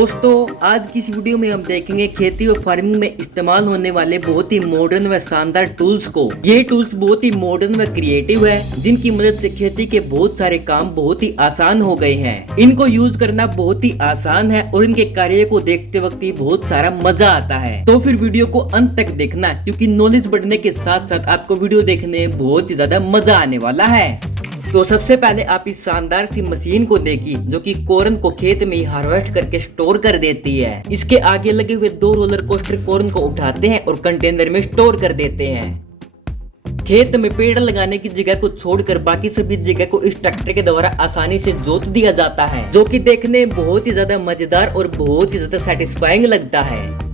दोस्तों आज की इस वीडियो में हम देखेंगे खेती और फार्मिंग में इस्तेमाल होने वाले बहुत ही मॉडर्न व शानदार टूल्स को। ये टूल्स बहुत ही मॉडर्न व क्रिएटिव है, जिनकी मदद से खेती के बहुत सारे काम बहुत ही आसान हो गए हैं। इनको यूज करना बहुत ही आसान है और इनके कार्य को देखते वक्त ही बहुत सारा मजा आता है। तो फिर वीडियो को अंत तक देखना, क्योंकि नॉलेज बढ़ने के साथ साथ आपको वीडियो देखने में बहुत ही ज्यादा मजा आने वाला है। तो सबसे पहले आप इस शानदार सी मशीन को देखिए, जो कि कॉर्न को खेत में ही हार्वेस्ट करके स्टोर कर देती है। इसके आगे लगे हुए दो रोलर कोस्टर कॉर्न को उठाते हैं और कंटेनर में स्टोर कर देते हैं। खेत में पेड़ लगाने की जगह को छोड़कर बाकी सभी जगह को इस ट्रैक्टर के द्वारा आसानी से जोत दिया जाता है, जो कि देखने में बहुत ही ज्यादा मजेदार और बहुत ही ज्यादा सेटिस्फाइंग लगता है।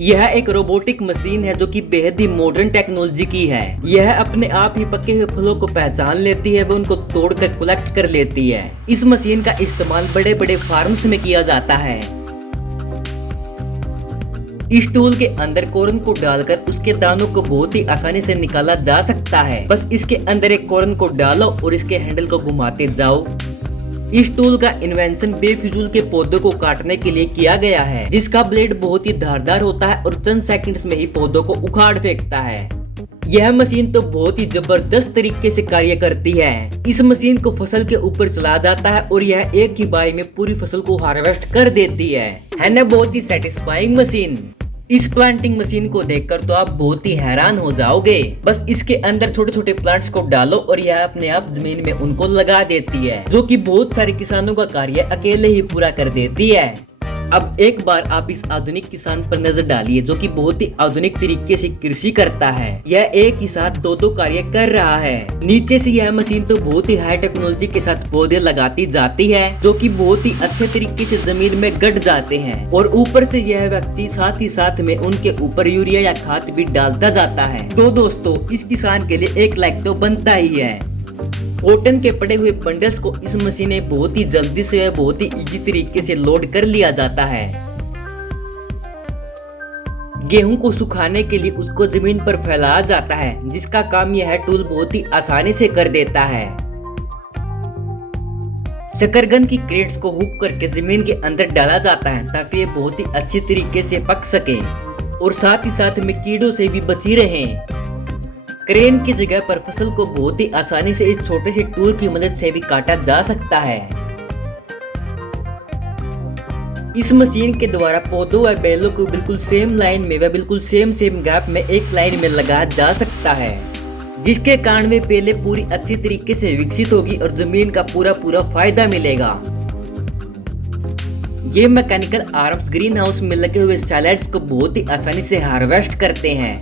यह एक रोबोटिक मशीन है जो कि बेहद ही मॉडर्न टेक्नोलॉजी की है। यह अपने आप ही पके हुए फलों को पहचान लेती है व उनको तोड़कर कलेक्ट कर लेती है। इस मशीन का इस्तेमाल बड़े बड़े फार्म्स में किया जाता है। इस टूल के अंदर कॉर्न को डालकर उसके दानों को बहुत ही आसानी से निकाला जा सकता है। बस इसके अंदर एक कॉर्न को डालो और इसके हैंडल को घुमाते जाओ। इस टूल का इन्वेंशन बेफिजूल के पौधों को काटने के लिए किया गया है, जिसका ब्लेड बहुत ही धारदार होता है और चंद सेकंड्स में ही पौधों को उखाड़ फेंकता है। यह मशीन तो बहुत ही जबरदस्त तरीके से कार्य करती है। इस मशीन को फसल के ऊपर चला जाता है और यह एक ही बारी में पूरी फसल को हार्वेस्ट कर देती है ना बहुत ही सेटिस्फाइंग मशीन। इस प्लांटिंग मशीन को देखकर तो आप बहुत ही हैरान हो जाओगे। बस इसके अंदर छोटे छोटे प्लांट्स को डालो और यह अपने आप जमीन में उनको लगा देती है, जो कि बहुत सारे किसानों का कार्य अकेले ही पूरा कर देती है। अब एक बार आप इस आधुनिक किसान पर नजर डालिए, जो कि बहुत ही आधुनिक तरीके से कृषि करता है। यह एक ही साथ दो कार्य कर रहा है। नीचे से यह मशीन तो बहुत ही हाई टेक्नोलॉजी के साथ पौधे लगाती जाती है, जो कि बहुत ही अच्छे तरीके से जमीन में गड़ जाते हैं। और ऊपर से यह व्यक्ति साथ ही साथ में उनके ऊपर यूरिया या खाद भी डालता जाता है। तो दोस्तों इस किसान के लिए एक लाइक तो बनता ही है। कॉटन के पड़े हुए बंडल्स को इस मशीन में बहुत ही जल्दी से बहुत ही इजी तरीके से लोड कर लिया जाता है। गेहूं को सुखाने के लिए उसको जमीन पर फैलाया जाता है, जिसका काम यह टूल बहुत ही आसानी से कर देता है। शकरकंद की क्रेट्स को हुक करके जमीन के अंदर डाला जाता है, ताकि ये बहुत ही अच्छी तरीके से पक सके और साथ ही साथ में कीड़ों से भी बची रहे। क्रेन की जगह पर फसल को बहुत ही आसानी से इस छोटे से टूल की मदद से भी काटा जा सकता है। इस मशीन के द्वारा पौधों व बेलों को बिल्कुल सेम लाइन में व बिल्कुल सेम गैप में एक लाइन में लगाया जा सकता है, जिसके कारण वे बेलें पूरी अच्छी तरीके से विकसित होगी और जमीन का पूरा फायदा मिलेगा। ये मैकेनिकल आर्म्स ग्रीन हाउस में लगे हुए सैलेड्स को बहुत ही आसानी से हार्वेस्ट करते हैं।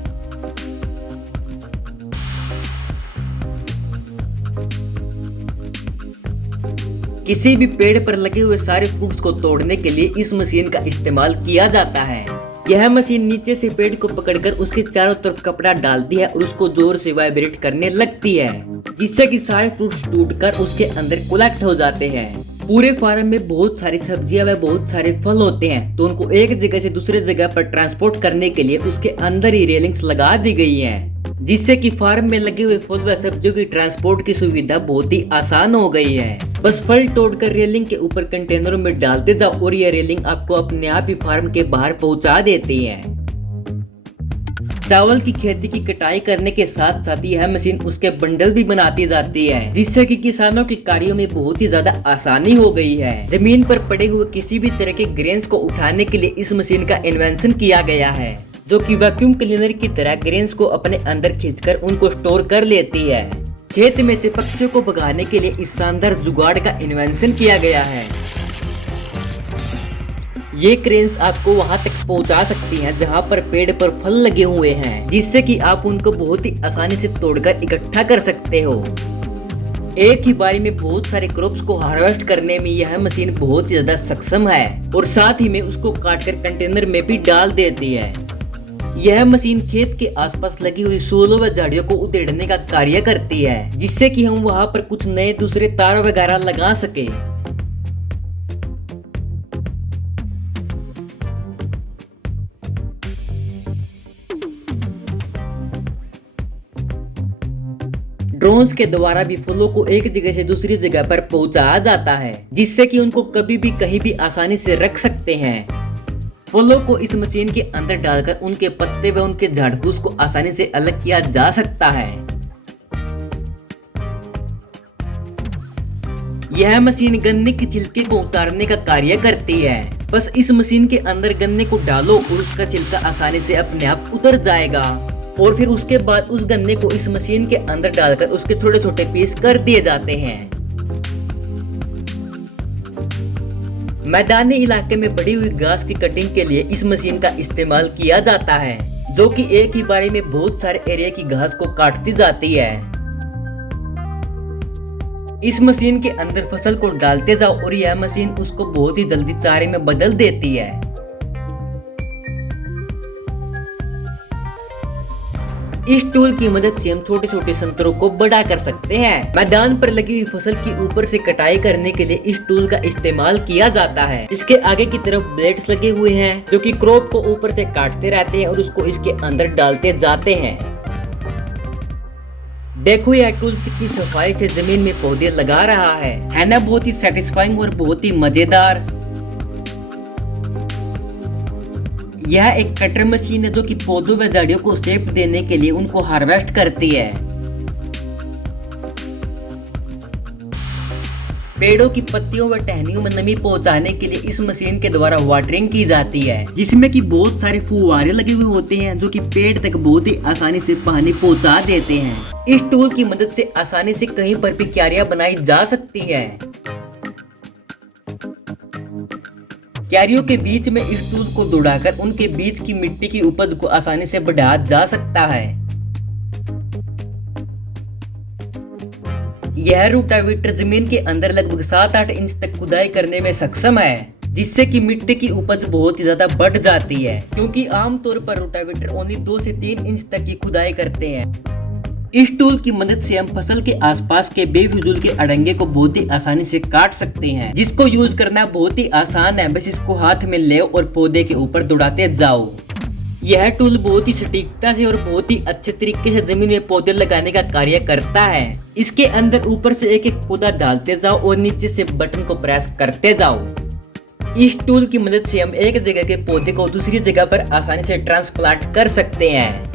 किसी भी पेड़ पर लगे हुए सारे फ्रूट्स को तोड़ने के लिए इस मशीन का इस्तेमाल किया जाता है। यह मशीन नीचे से पेड़ को पकड़कर उसके चारों तरफ कपड़ा डालती है और उसको जोर से वाइब्रेट करने लगती है, जिससे कि सारे फ्रूट्स टूटकर उसके अंदर कलेक्ट हो जाते हैं। पूरे फार्म में बहुत सारी सब्जियां व बहुत सारे फल होते हैं, तो उनको एक जगह से दूसरे जगह पर ट्रांसपोर्ट करने के लिए उसके अंदर ही रेलिंग्स लगा दी गई हैं, जिससे कि फार्म में लगे हुए फल व सब्जियों की ट्रांसपोर्ट की सुविधा बहुत ही आसान हो गई है। बस फल तोड़कर रेलिंग के ऊपर कंटेनरों में डालते जाओ और यह रेलिंग आपको अपने आप ही फार्म के बाहर पहुंचा देती है। चावल की खेती की कटाई करने के साथ साथ यह मशीन उसके बंडल भी बनाती जाती है, जिससे कि किसानों के कार्यों में बहुत ही ज्यादा आसानी हो गई है। जमीन पर पड़े हुए किसी भी तरह के ग्रेन्स को उठाने के लिए इस मशीन का इन्वेंशन किया गया है, जो कि वैक्यूम क्लीनर की तरह ग्रेन्स को अपने अंदर खींचकर उनको स्टोर कर लेती है। खेत में से पक्षियों को भगाने के लिए इस शानदार जुगाड़ का इन्वेंशन किया गया है। ये क्रेन्स आपको वहां तक पहुंचा सकती हैं जहां पर पेड़ पर फल लगे हुए हैं, जिससे कि आप उनको बहुत ही आसानी से तोड़कर इकट्ठा कर सकते हो। एक ही बारी में बहुत सारे क्रॉप्स को हार्वेस्ट करने में यह मशीन बहुत ही ज्यादा सक्षम है और साथ ही में उसको काटकर कंटेनर में भी डाल देती है। यह मशीन खेत के आसपास लगी हुई सूलों व झाड़ियों को उधेड़ने का कार्य करती है, जिससे कि हम वहां पर कुछ नए दूसरे तार वगैरह लगा सके। ड्रोन्स के द्वारा भी फलों को एक जगह से दूसरी जगह पर पहुंचाया जाता है, जिससे कि उनको कभी भी कहीं भी आसानी से रख सकते हैं। फलों को इस मशीन के अंदर डालकर उनके पत्ते व उनके झाड़ फूस को आसानी से अलग किया जा सकता है। यह मशीन गन्ने के छिलके को उतारने का कार्य करती है। बस इस मशीन के अंदर गन्ने को डालो और उसका छिलका आसानी से अपने आप उतर जाएगा और फिर उसके बाद उस गन्ने को इस मशीन के अंदर डालकर उसके छोटे छोटे पीस कर दिए जाते हैं। मैदानी इलाके में बढ़ी हुई घास की कटिंग के लिए इस मशीन का इस्तेमाल किया जाता है, जो कि एक ही बारी में बहुत सारे एरिया की घास को काटती जाती है। इस मशीन के अंदर फसल को डालते जाओ और यह मशीन उसको बहुत ही जल्दी चारे में बदल देती है। इस टूल की मदद से हम छोटे छोटे संतरों को बड़ा कर सकते हैं। मैदान पर लगी हुई फसल की ऊपर से कटाई करने के लिए इस टूल का इस्तेमाल किया जाता है। इसके आगे की तरफ ब्लेड्स लगे हुए हैं, जो कि क्रॉप को ऊपर से काटते रहते हैं और उसको इसके अंदर डालते जाते हैं। देखो यह टूल कितनी सफाई से जमीन में पौधे लगा रहा है ना? बहुत ही सेटिस्फाइंग और बहुत ही मजेदार। यह एक कटर मशीन है जो कि पौधों व झाड़ियों को शेप देने के लिए उनको हार्वेस्ट करती है। पेड़ों की पत्तियों व टहनियों में नमी पहुंचाने के लिए इस मशीन के द्वारा वाटरिंग की जाती है, जिसमें कि बहुत सारे फुव्वारे लगे हुए होते हैं जो कि पेड़ तक बहुत ही आसानी से पानी पहुंचा देते हैं। इस टूल की मदद से आसानी से कहीं पर भी क्यारियां बनाई जा सकती है। क्यारियों के बीच में इस टूल को दौड़ाकर उनके बीच की मिट्टी की उपज को आसानी से बढ़ाया जा सकता है। यह रोटावेटर जमीन के अंदर लगभग 7-8 इंच तक खुदाई करने में सक्षम है, जिससे कि मिट्टी की उपज बहुत ही ज्यादा बढ़ जाती है, क्योंकि आमतौर पर रोटावेटर ओनली 2 से 3 इंच तक की खुदाई करते हैं। इस टूल की मदद से हम फसल के आसपास के बेफिजूल के अड़ंगे को बहुत ही आसानी से काट सकते हैं, जिसको यूज करना बहुत ही आसान है। बस इसको हाथ में ले और पौधे के ऊपर दौड़ाते जाओ। यह टूल बहुत ही सटीकता से और बहुत ही अच्छे तरीके से जमीन में पौधे लगाने का कार्य करता है। इसके अंदर ऊपर से एक एक पौधा डालते जाओ और नीचे से बटन को प्रेस करते जाओ। इस टूल की मदद से हम एक जगह के पौधे को दूसरी जगह पर आसानी से ट्रांसप्लांट कर सकते हैं।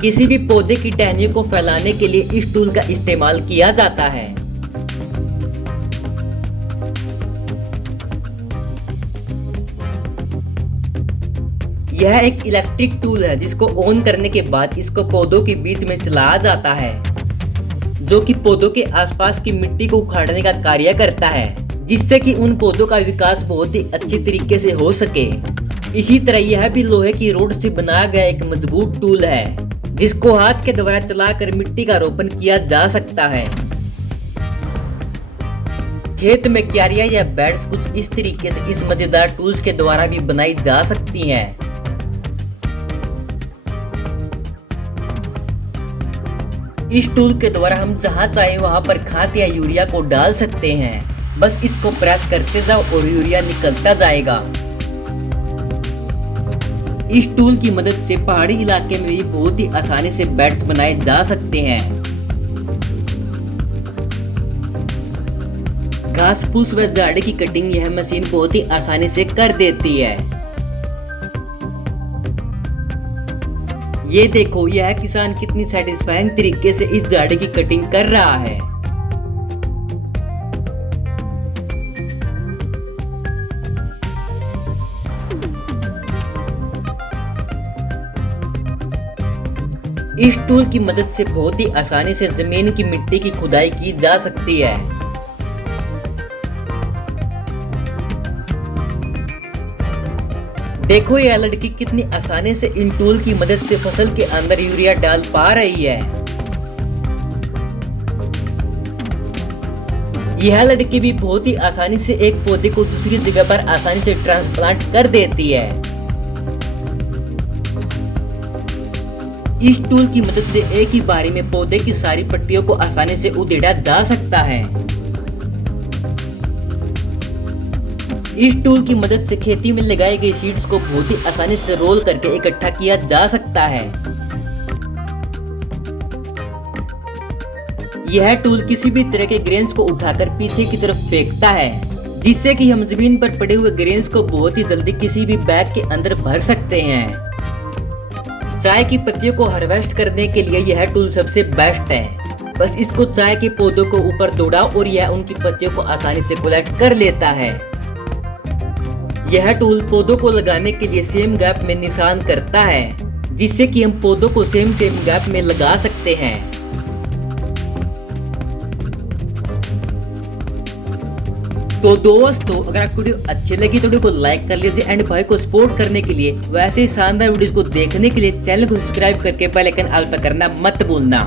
किसी भी पौधे की टहनियों को फैलाने के लिए इस टूल का इस्तेमाल किया जाता है। यह एक इलेक्ट्रिक टूल है जिसको ऑन करने के बाद इसको पौधों के बीच में चलाया जाता है, जो कि पौधों के आसपास की मिट्टी को उखाड़ने का कार्य करता है, जिससे कि उन पौधों का विकास बहुत ही अच्छी तरीके से हो सके। इसी तरह यह भी लोहे की रोड से बनाया गया एक मजबूत टूल है, जिसको हाथ के द्वारा चलाकर मिट्टी का रोपण किया जा सकता है। खेत में क्यारियां या बेड्स कुछ इस तरीके से इस मजेदार टूल्स के द्वारा भी बनाई जा सकती हैं। इस टूल के द्वारा हम जहां चाहे वहां पर खाद या यूरिया को डाल सकते हैं। बस इसको प्रेस करते जाओ और यूरिया निकलता जाएगा। इस टूल की मदद से पहाड़ी इलाके में भी बहुत ही आसानी से बेड्स बनाए जा सकते हैं। घास फूस व झाड़ी की कटिंग यह मशीन बहुत ही आसानी से कर देती है। ये देखो यह किसान कितनी सेटिस्फाइंग तरीके से इस झाड़ी की कटिंग कर रहा है। इस टूल की मदद से बहुत ही आसानी से जमीन की मिट्टी की खुदाई की जा सकती है। देखो यह लड़की कितनी आसानी से इन टूल की मदद से फसल के अंदर यूरिया डाल पा रही है। यह लड़की भी बहुत ही आसानी से एक पौधे को दूसरी जगह पर आसानी से ट्रांसप्लांट कर देती है। इस टूल की मदद से एक ही बारी में पौधे की सारी पत्तियों को आसानी से उधेड़ा जा सकता है। इस टूल की मदद से खेती में लगाई गई सीड्स को बहुत ही आसानी से रोल करके इकट्ठा किया जा सकता है। यह टूल किसी भी तरह के ग्रेन्स को उठाकर पीछे की तरफ फेंकता है, जिससे कि हम जमीन पर पड़े हुए ग्रेन्स को बहुत ही जल्दी किसी भी बैग के अंदर भर सकते हैं। चाय की पत्तियों को हार्वेस्ट करने के लिए यह टूल सबसे बेस्ट है। बस इसको चाय के पौधों को ऊपर दौड़ाओ और यह उनकी पत्तियों को आसानी से कलेक्ट कर लेता है। यह टूल पौधों को लगाने के लिए सेम गैप में निशान करता है, जिससे कि हम पौधों को सेम गैप में लगा सकते हैं। तो दोस्तों, अगर आपको वीडियो अच्छी लगी तो वीडियो को लाइक कर लीजिए एंड भाई को सपोर्ट करने के लिए वैसे ही शानदार वीडियोस को देखने के लिए चैनल को सब्सक्राइब करके बेल आइकन ऑल पर करना मत भूलना।